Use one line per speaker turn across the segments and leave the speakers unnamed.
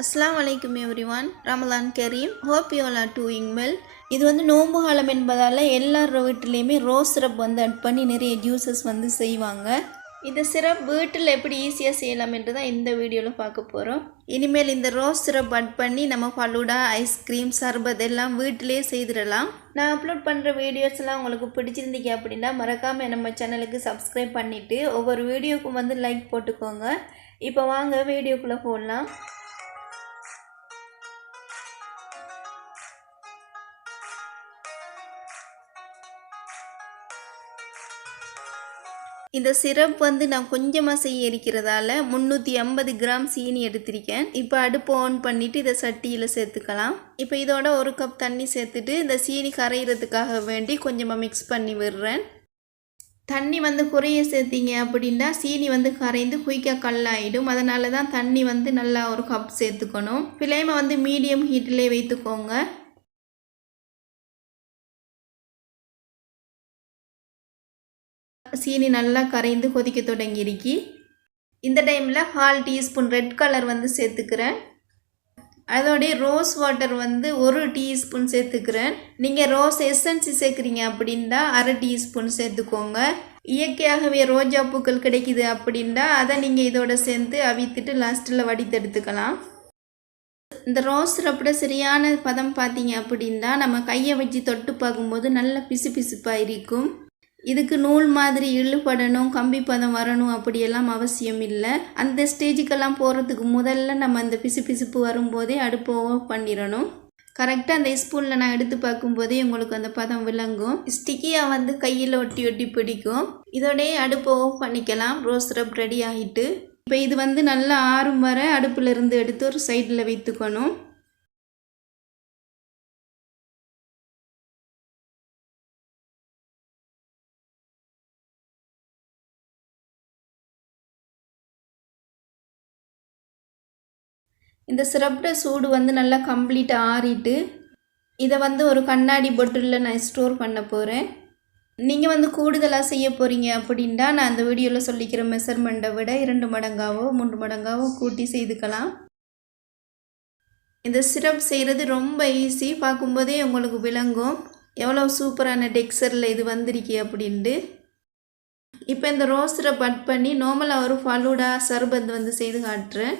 அஸ்ஸலாமு அலைக்கும் எவ்ரிவான் ரமலான் கரீம் hope you are doing well இது வந்து நோம்பு காலம் என்பதால் எல்லார் வீட்டிலையுமே ரோஸ் சிரப் வந்து அட் பண்ணி நிறைய ஜூஸஸ் வந்து செய்வாங்க. இந்த சிரப் வீட்டில் எப்படி ஈஸியாக செய்யலாம் என்று தான் இந்த வீடியோவில் பார்க்க போகிறோம் இனிமேல் இந்த ரோஸ் சிரப் அட் பண்ணி நம்ம ஃபலூடா ஐஸ்கிரீம் சர்பத் எல்லாம் வீட்டிலே செய்திடலாம். நான் அப்லோட் பண்ணுற வீடியோஸ்லாம் உங்களுக்கு பிடிச்சிருந்தீங்க அப்படின்னா மறக்காமல் நம்ம சேனலுக்கு சப்ஸ்கிரைப் பண்ணிவிட்டு ஒவ்வொரு வீடியோக்கும் வந்து லைக் போட்டுக்கோங்க. இப்போ வாங்க வீடியோக்குள்ளே போடலாம் இந்த சிரப் வந்து நான் கொஞ்சமாக செய்ய இருக்கிறதால முந்நூற்றி ஐம்பது கிராம் சீனி எடுத்திருக்கேன். இப்போ அடுப்பு ஆன் பண்ணிவிட்டு இதை சட்டியில் சேர்த்துக்கலாம். இப்போ இதோட ஒரு கப் தண்ணி சேர்த்துட்டு இந்த சீனி கரையிறதுக்காக வேண்டி கொஞ்சமாக மிக்ஸ் பண்ணி விடுறேன். தண்ணி வந்து குறைய சேர்த்திங்க அப்படின்னா சீனி வந்து கரைந்து குயிக்காக கல்லாயிடும். அதனால தான் தண்ணி வந்து நல்லா ஒரு கப் சேர்த்துக்கணும். ஃப்ளேமை வந்து மீடியம் ஹீட்டிலே வைத்துக்கோங்க. சீனி நல்லா கரைந்து கொதிக்க தொடங்கியிருக்கி. இந்த டைமில் ஹால் டீஸ்பூன் ரெட் கலர் வந்து சேர்த்துக்கிறேன். அதோடைய ரோஸ் வாட்டர் வந்து ஒரு டீஸ்பூன் சேர்த்துக்கிறேன். நீங்கள் ரோஸ் எசன்சி சேர்க்குறீங்க அப்படின்னா அரை டீஸ்பூன் சேர்த்துக்கோங்க. இயற்கையாகவே ரோஜா பூக்கள் கிடைக்குது அப்படின்னா அதை நீங்கள் இதோட சேர்த்து அவித்துட்டு லாஸ்ட்டில் வடித்தெடுத்துக்கலாம் இந்த ரோஸ் ரப்பட சரியான பதம் பார்த்தீங்க அப்படின்னா நம்ம கையை வச்சு தொட்டு பார்க்கும்போது நல்ல பிசு பிசுப்பாக இருக்கும். இதுக்கு நூல் மாதிரி இழுபடணும் கம்பி பதம் வரணும் அப்படியெல்லாம் அவசியம் இல்லை. அந்த ஸ்டேஜுக்கெல்லாம் போகிறதுக்கு முதல்ல நம்ம அந்த பிசு பிசுப்பு வரும்போதே அடுப்பு ஆஃப் பண்ணிடணும் கரெக்டாக அந்த ஸ்பூனில் நான் எடுத்து பார்க்கும்போதே உங்களுக்கு அந்த பதம் விளங்கும். ஸ்டிக்கியாக வந்து கையில் ஒட்டி ஒட்டி பிடிக்கும். இதோடய அடுப்பு ஆஃப் பண்ணிக்கலாம். ரோஸ் ரப் ரெடி ஆகிட்டு இப்போ இது வந்து நல்லா ஆறும் வர அடுப்பில் இருந்து எடுத்து ஒரு சைடில் வைத்துக்கணும். இந்த சிரப்போட சூடு வந்து நல்லா கம்ப்ளீட்டாக ஆறிட்டு இதை வந்து ஒரு கண்ணாடி பொட்டிலில் நான் ஸ்டோர் பண்ண போகிறேன் நீங்கள் வந்து கூடுதலாக செய்ய போகிறீங்க அப்படின்னா நான் அந்த வீடியோவில் சொல்லிக்கிற மெஷர்மெண்ட்டை விட இரண்டு மடங்காவோ மூன்று மடங்காவோ கூட்டி செய்துக்கலாம். இந்த சிரப் செய்கிறது ரொம்ப ஈஸி பார்க்கும்போதே உங்களுக்கு விளங்கும். எவ்வளோ சூப்பரான டெக்ஸ்சரில் இது வந்திருக்கு அப்படின்ட்டு. இப்போ இந்த ரோஸ் சிரப் அட் பண்ணி நார்மலாக ஒரு ஃபலூடா சர்பத் வந்து செய்து காட்டுறேன்.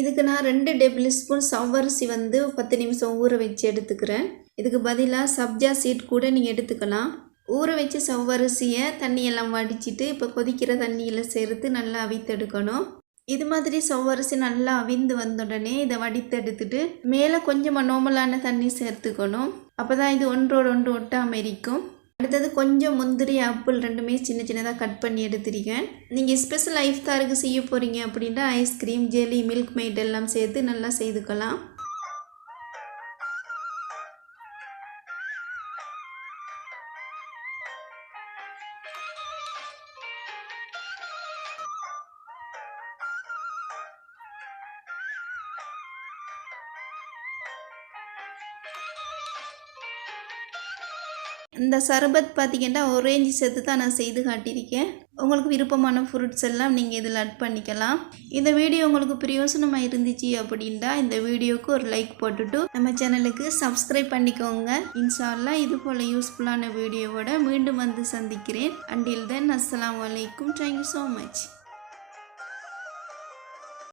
இதுக்கு நான் ரெண்டு டேபிள் ஸ்பூன் சவ்வரிசி வந்து பத்து நிமிஷம் ஊற வச்சு எடுத்துக்கிறேன். இதுக்கு பதிலாக சப்ஜா சீட் கூட நீங்கள் எடுத்துக்கலாம். ஊற வச்சு சவ்வரிசியை தண்ணியெல்லாம் வடிச்சிட்டு இப்போ கொதிக்கிற தண்ணியில் சேர்த்து நல்லா அவித்தெடுக்கணும். இது மாதிரி சவ்வரிசி நல்லா அவிந்து வந்த உடனே இதை வடித்தெடுத்துட்டு மேலே கொஞ்சமாக நார்மலான தண்ணி சேர்த்துக்கணும். அப்போ தான் இது ஒன்றோடு ஒன்று ஒட்டாமல் இருக்கும் அடுத்தது கொஞ்சம் முந்திரி ஆப்பிள் ரெண்டுமே சின்ன சின்னதாக கட் பண்ணி எடுத்துருக்கேன். நீங்கள் ஸ்பெஷல் ஐஃப்தாருக்கு செய்ய போகிறீங்க அப்படின்னா ஐஸ்கிரீம் ஜெலி மில்க் மெய்ட் எல்லாம் சேர்த்து நல்லா செய்துக்கலாம். இந்த சர்பத் பார்த்திங்கன்னா ஒரேஞ்சு சேர்த்து தான் நான் செய்து காட்டியிருக்கேன். உங்களுக்கு விருப்பமான ஃப்ரூட்ஸ் எல்லாம் நீங்கள் இதில் அட் பண்ணிக்கலாம். இந்த வீடியோ உங்களுக்கு பிரயோசனமாக இருந்துச்சு அப்படின்னா இந்த வீடியோவுக்கு ஒரு லைக் போட்டுட்டு நம்ம சேனலுக்கு சப்ஸ்கிரைப் பண்ணிக்கோங்க. இன்ஷால்லா இது போல் யூஸ்ஃபுல்லான வீடியோவோட மீண்டும் வந்து சந்திக்கிறேன். அண்டில் தென் அஸ்லாம் வலைக்கும் தேங்க்யூ ஸோ மச்